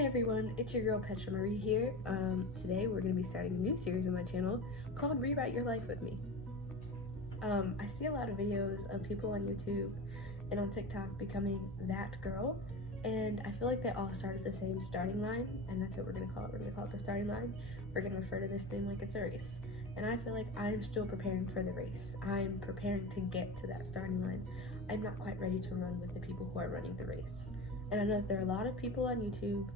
Hi everyone, it's your girl Petra Marie here. Today we're going to be starting a new series on my channel called Rewrite Your Life With Me. I see a lot of videos of people on YouTube and on TikTok becoming that girl, and I feel like they all start at the same starting line, and that's what we're going to call it. We're going to call it the starting line. We're going to refer to this thing like it's a race, and I feel like I'm still preparing for the race. I'm preparing to get to that starting line. I'm not quite ready to run with the people who are running the race. And I know that there are a lot of people on YouTube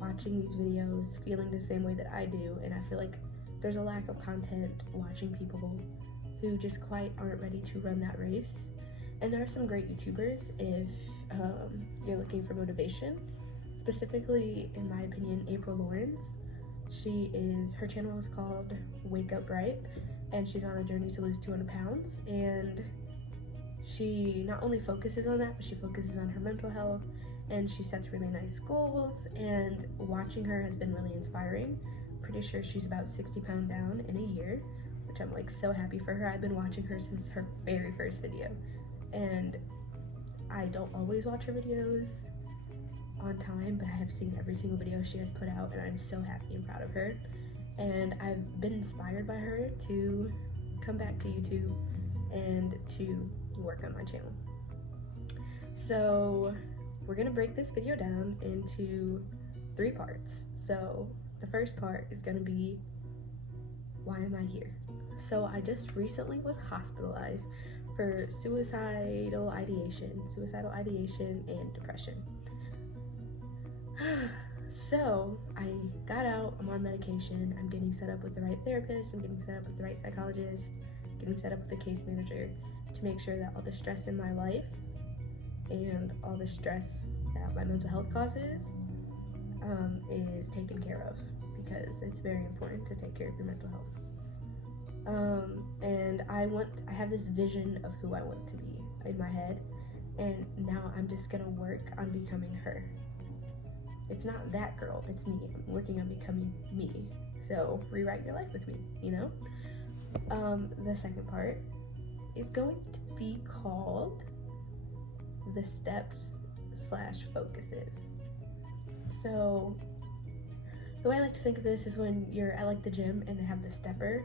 watching these videos feeling the same way that I do, and I feel like there's a lack of content watching people who just quite aren't ready to run that race. And there are some great YouTubers if you're looking for motivation, specifically, in my opinion, April Lawrence. Her channel is called Wake Up Bright, and she's on a journey to lose 200 pounds, and she not only focuses on that, but she focuses on her mental health, and she sets really nice goals, and watching her has been really inspiring. Pretty sure she's about 60 pounds down in a year, which I'm like so happy for her. I've been watching her since her very first video, and I don't always watch her videos on time, but I have seen every single video she has put out, and I'm so happy and proud of her. And I've been inspired by her to come back to YouTube and to work on my channel. So we're gonna break this video down into 3 parts. So the first part is gonna be, why am I here? So I just recently was hospitalized for suicidal ideation and depression. So I got out, I'm on medication, I'm getting set up with the right therapist, I'm getting set up with the right psychologist, getting set up with a case manager to make sure that all the stress in my life and all the stress that my mental health causes is taken care of, because it's very important to take care of your mental health. And I have this vision of who I want to be in my head, and now I'm just gonna work on becoming her. It's not that girl, it's me. I'm working on becoming me. So rewrite your life with me, you know? The second part is going to be called the steps/focuses. So the way I like to think of this is when you're at like the gym and they have the stepper.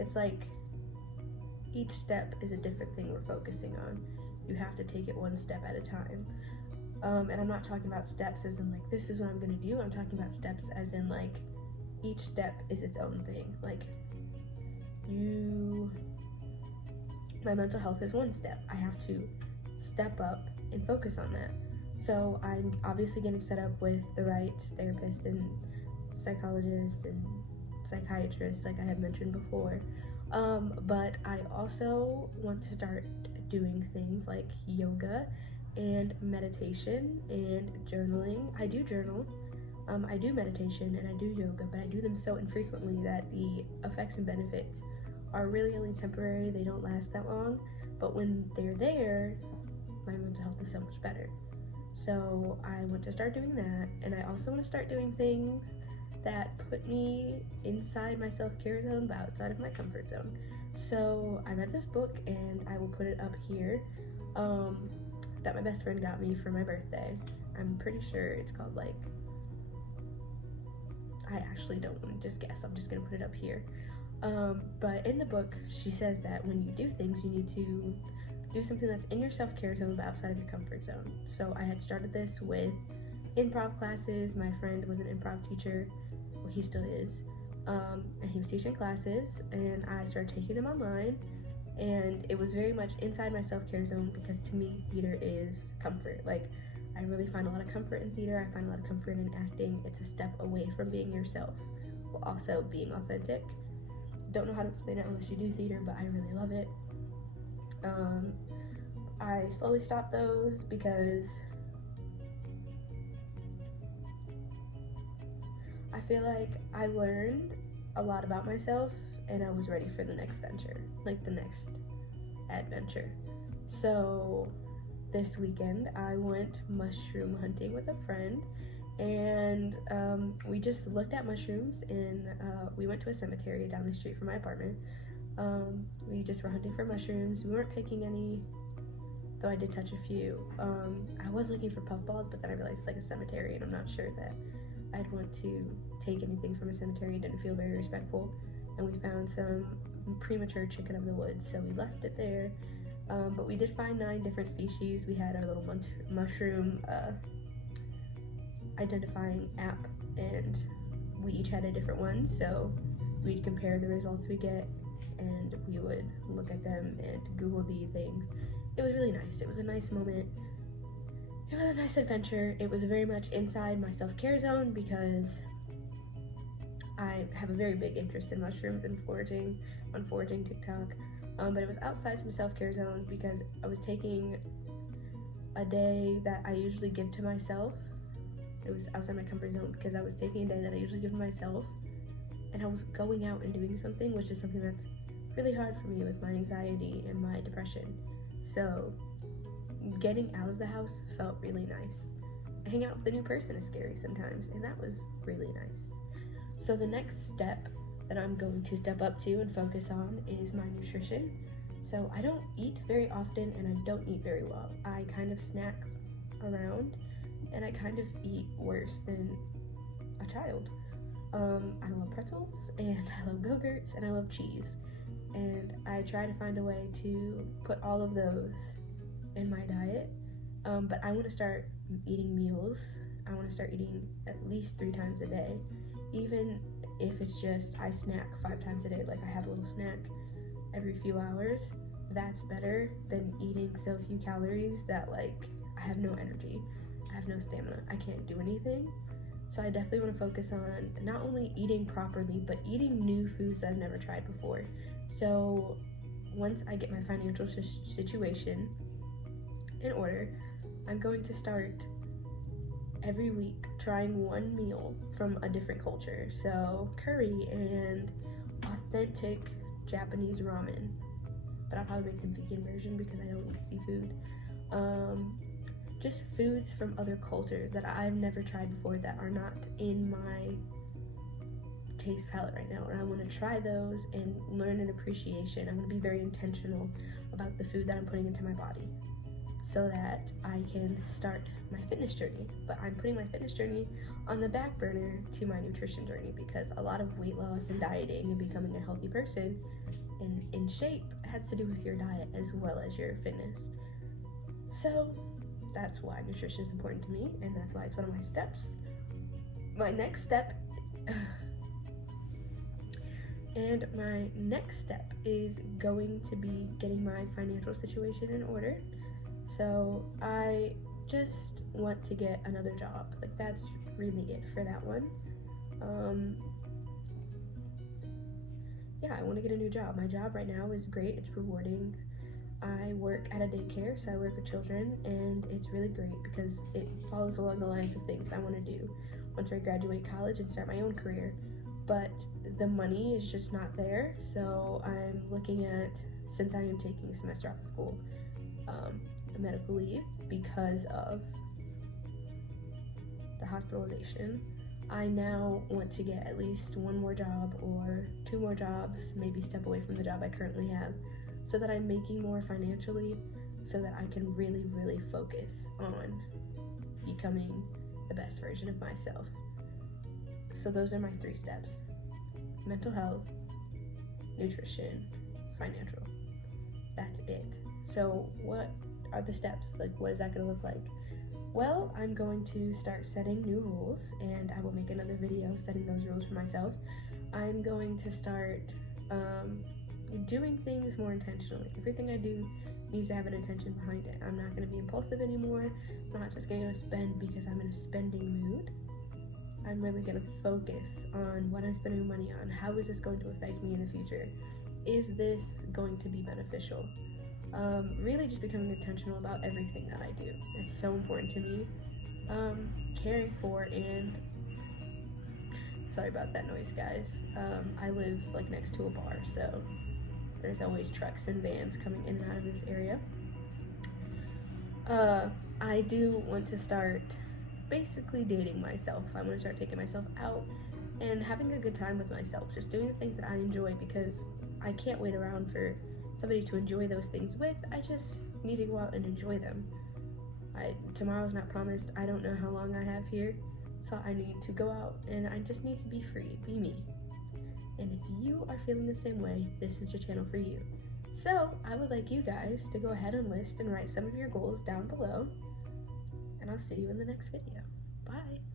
It's like each step is a different thing we're focusing on. You have to take it one step at a time. And I'm not talking about steps as in like, this is what I'm gonna do. I'm talking about steps as in like, each step is its own thing. Like, my mental health is one step. I have to step up and focus on that. So I'm obviously getting set up with the right therapist and psychologist and psychiatrist, like I have mentioned before. But I also want to start doing things like yoga and meditation and journaling. I do journal, I do meditation, and I do yoga, but I do them so infrequently that the effects and benefits are really only temporary. They don't last that long, but when they're there, my mental health is so much better. So I want to start doing that, and I also want to start doing things that put me inside my self-care zone but outside of my comfort zone. So I read this book, and I will put it up here, that my best friend got me for my birthday. I'm pretty sure it's called like, I actually don't want to just guess, I'm just gonna put it up here. But in the book, she says that when you do things, you need to do something that's in your self-care zone but outside of your comfort zone. So I had started this with improv classes. My friend was an improv teacher, well, he still is, and he was teaching classes, and I started taking them online, and it was very much inside my self-care zone, because to me, theater is comfort. Like, I really find a lot of comfort in theater. I find a lot of comfort in acting. It's a step away from being yourself while also being authentic. Don't know how to explain it unless you do theater, but I really love it. I slowly stopped those because I feel like I learned a lot about myself, and I was ready for the next venture, like the next adventure. So this weekend I went mushroom hunting with a friend, and we just looked at mushrooms, and we went to a cemetery down the street from my apartment. We just were hunting for mushrooms. We weren't picking any though I did touch a few. I was looking for puffballs, but then I realized it's like a cemetery, and I'm not sure that I'd want to take anything from a cemetery. It didn't feel very respectful. And we found some premature chicken of the woods, so we left it there. But we did find 9 different species. We had our little mushroom identifying app, and we each had a different one, so we'd compare the results we get, and we would look at them and Google the things. It was really nice. It was a nice moment. It was a nice adventure. It was very much inside my self-care zone because I have a very big interest in mushrooms and foraging on foraging TikTok. But it was outside some self-care zone because I was taking a day that I usually give to myself. It was outside my comfort zone because I was taking a day that I usually give to myself, and I was going out and doing something, which is something that's really hard for me with my anxiety and my depression. So getting out of the house felt really nice. Hanging out with a new person is scary sometimes, and that was really nice. So the next step that I'm going to step up to and focus on is my nutrition. So I don't eat very often, and I don't eat very well. I kind of snack around, and I kind of eat worse than a child. I love pretzels, and I love Go-Gurts, and I love cheese. And I try to find a way to put all of those in my diet. But I want to start eating meals. I want to start eating at least 3 times a day. Even if it's just I snack 5 times a day, like I have a little snack every few hours, that's better than eating so few calories that like I have no energy, I have no stamina, I can't do anything. So I definitely want to focus on not only eating properly, but eating new foods that I've never tried before. So once I get my financial situation in order, I'm going to start every week trying one meal from a different culture. So curry and authentic Japanese ramen, but I'll probably make the vegan version because I don't eat seafood. Just foods from other cultures that I've never tried before that are not in my taste palette right now, and I want to try those and learn an appreciation. I'm going to be very intentional about the food that I'm putting into my body so that I can start my fitness journey. But I'm putting my fitness journey on the back burner to my nutrition journey because a lot of weight loss and dieting and becoming a healthy person and in shape has to do with your diet as well as your fitness. So that's why nutrition is important to me, and that's why it's one of my steps. My next step is going to be getting my financial situation in order. So I just want to get another job. Like that's really it for that one. Yeah, I want to get a new job. My job right now is great. It's rewarding. I work at a daycare, so I work with children, and it's really great because it follows along the lines of things I want to do once I graduate college and start my own career. But the money is just not there, so I'm looking at, since I am taking a semester off of school, medical leave because of the hospitalization, I now want to get at least 1 more job or 2 more jobs, maybe step away from the job I currently have, so that I'm making more financially, so that I can really, really focus on becoming the best version of myself. So those are my 3 steps: mental health, nutrition, financial. That's it. So what are the steps? Like, what is that going to look like? Well, I'm going to start setting new rules, and I will make another video setting those rules for myself. I'm going to start doing things more intentionally. Everything I do needs to have an intention behind it. I'm not going to be impulsive anymore. I'm not just going to spend because I'm in a spending mood. I'm really going to focus on what I'm spending money on. How is this going to affect me in the future? Is this going to be beneficial? Really just becoming intentional about everything that I do. It's so important to me. Caring for and sorry about that noise, guys. I live like next to a bar, so there's always trucks and vans coming in and out of this area. I do want to start basically dating myself. I want to start taking myself out and having a good time with myself, just doing the things that I enjoy, because I can't wait around for somebody to enjoy those things with. I just need to go out and enjoy them. Tomorrow's not promised. I don't know how long I have here, so I need to go out and I just need to be free, be me. And if you are feeling the same way, this is your channel for you. So I would like you guys to go ahead and list and write some of your goals down below, and I'll see you in the next video. Bye.